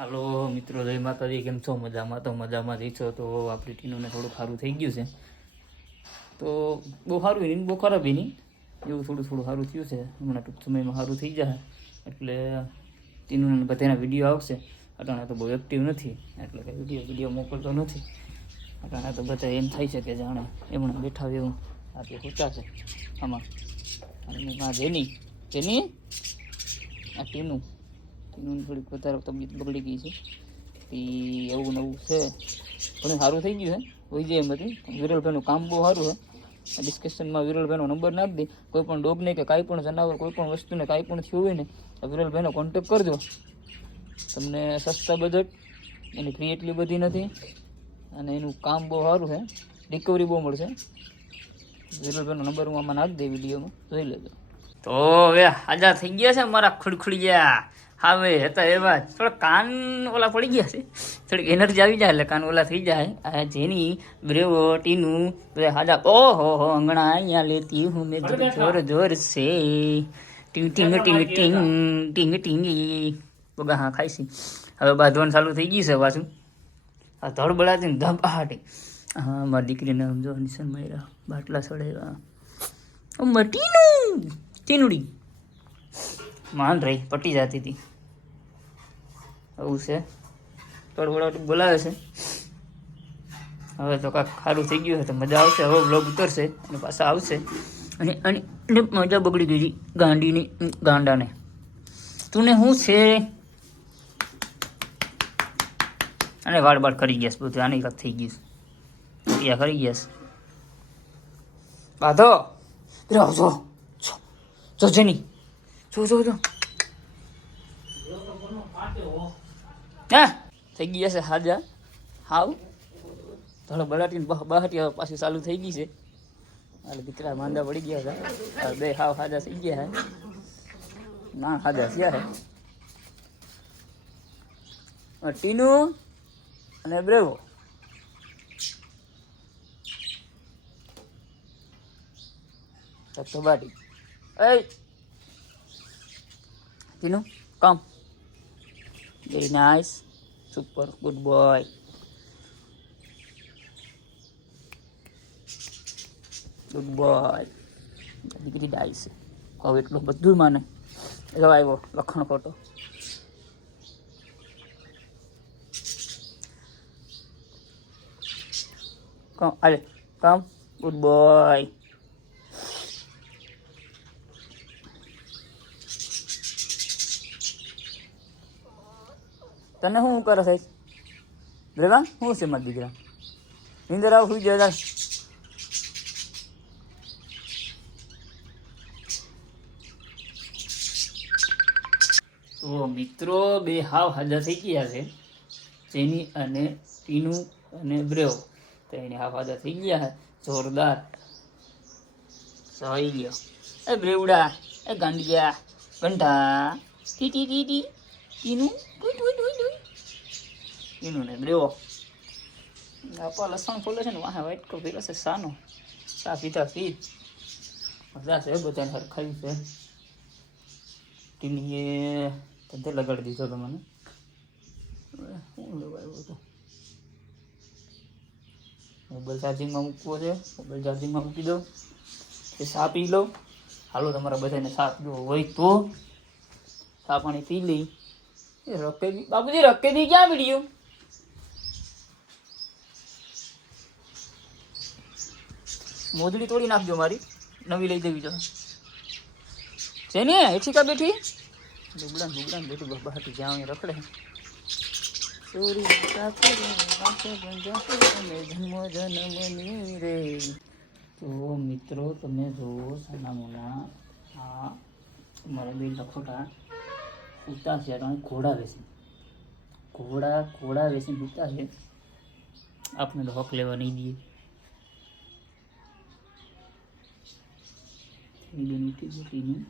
હાલો મિત્રો, જય માતાજી. કેમ છો? મજામાં? તો મજામાં જ છો. તો આપણી ટીનુને થોડું સારું થઈ ગયું છે. તો બહુ સારું નહીં, બહુ ખરાબ નહીં, એવું થોડું સારું થયું છે. હમણાં ટૂંક સમયમાં સારું થઈ જાય એટલે ટીનુને બધાના વિડીયો આવશે. અટાણે તો બહુ એક્ટિવ નથી એટલે કે વિડીયો મોકલતો નથી. અટાણે તો બધા એમ થાય છે કે જાણે એમણે બેઠા એવું આ તે હોતા છે આમાં. અને આ જેની આ ટીનું થોડીક વધારે તબિયત બગડી ગઈ છે. એ એવું નવું છે, ઘણું સારું થઈ ગયું છે. હોય જાય એમ હતી. વિરલભાઈનું કામ બહુ સારું છે. ડિસ્કશનમાં વિરલભાઈનો નંબર નાખી દે. કોઈ પણ ડોગને કે કાંઈ પણ જનાવર, કોઈ પણ વસ્તુને કાંઈ પણ થયું હોય ને તો વિરલભાઈનો કોન્ટેક કરજો. તમને સસ્તા બજેટ, એની ફી એટલી બધી નથી અને એનું કામ બહુ સારું છે. રિકવરી બહુ મળશે. વિરલભાઈનો નંબર હું આમાં નાખી દે, વિડીયોમાં જોઈ લેજો. તો હવે આજા થઈ ગયા છે મારા ખુડખુડિયા. હવે હતા એવા થોડા કાન ઓલા પડી ગયા છે, થોડીક એનર્જી આવી જાય એટલે કાન ઓલા થઈ જાય. આ જેની બ્રેવો ટીનું બધા હાજા. ઓહો હો, અંગણા અહીંયા લેતી હું મેં જોર જોર સે ટીંગ ટીંગ ટીંગ ટીંગ ટીંગ ટીંગી બગા. હા ખાઈશી. હવે બાંધવાનું ચાલુ થઈ ગયું છે પાછું. આ ધડબડાતી ધબાટી. હા, મારી દીકરીને સમજો નિશાન માર્યા, બાટલા સડાવ્યા. ટીનું ટીનુડી માન રહી, પટી જતી હતી. આવું છે. તડબડાટી બોલાવે છે. હવે તો કાંઈક સારું થઈ ગયું છે તો મજા આવશે. હવે બ્લોગ ઉતરશે અને પાછા આવશે. અને અને મજા બગડી ગઈ હતી ગાંડીની ગાંડાને. તુંને શું છે? અને વાળ કરી ગયા છે બધું. આની કાંક થઈ ગયું છે. ત્યાં કરી ગયા છે. બાધો જો જો જેની જો હા થઈ ગયા છે હાજા. હાવ થોડા બલાટીને બહાટી હવે પાછી ચાલુ થઈ ગઈ છે. એટલે દીકરા માંદા પડી ગયા હતા. બે હાવ હાજા થઈ ગયા હે. ના હાજા થયા હે ટીનું અને બ્રેવો. તો બાટી એ Tinu come. Very nice, super, good boy. Good boy. દીકરી ડાય છે. હવે એટલું બધું માને. જો આવ્યો લખણ ખોટો. કમ અરે કમ, ગુડ બોય. તને શું કરે સાહેબ? રેવા શું છે મારા દીકરા? નીંદર આવ સુઈ જાય. તો મિત્રો, બે હાવ હાજા થઈ ગયા છે. જેની અને ટીનું અને બ્રેવ. તો એને હાવ હાજા થઈ ગયા છે. જોરદાર સવાઈ ગયો. એ બ્રેવડા, એ ગાંડિયા ગંઢા ટી ટી ટી ટી ટીનું ટીનું ને બ્રેવો. આપા લસણ ફોલે છે ને વાહ વાઈટ કો ભેગા છે સાનો. સા પીતા પી મજા છે બધાને હરખાઈ છે. ટીનીએ ધંધે લગાડી દીધો તો મને. શું લેવાયો હતો? મોબાઈલ ચાર્જિંગમાં મૂકવો છે. મોબાઈલ ચાર્જિંગમાં મૂકી દો. એ સા પી લો. હાલો તમારા બધાને સા પીવો હોય તો સા પાણી પી લઈ. એ રકેબી બાબુજી, રકેબી ક્યાં વિડીયો? મોજડી તોડી નાખજો મારી, નવી લઈ દેવી જો છે ને. એઠી કા બેઠી લુગડાન બેઠી બહાટી જ્યાં રખડે. જન્મની રે. તો મિત્રો, તમે જુઓ સાના મોના આ મારા બે લખોટા સૂતા છે. ઘોડા વેસી ઘોડા વેસી સૂતા છે. આપણે તો હક લેવા નહીં દઈએ. બેન ઉઠી જતી નહીં.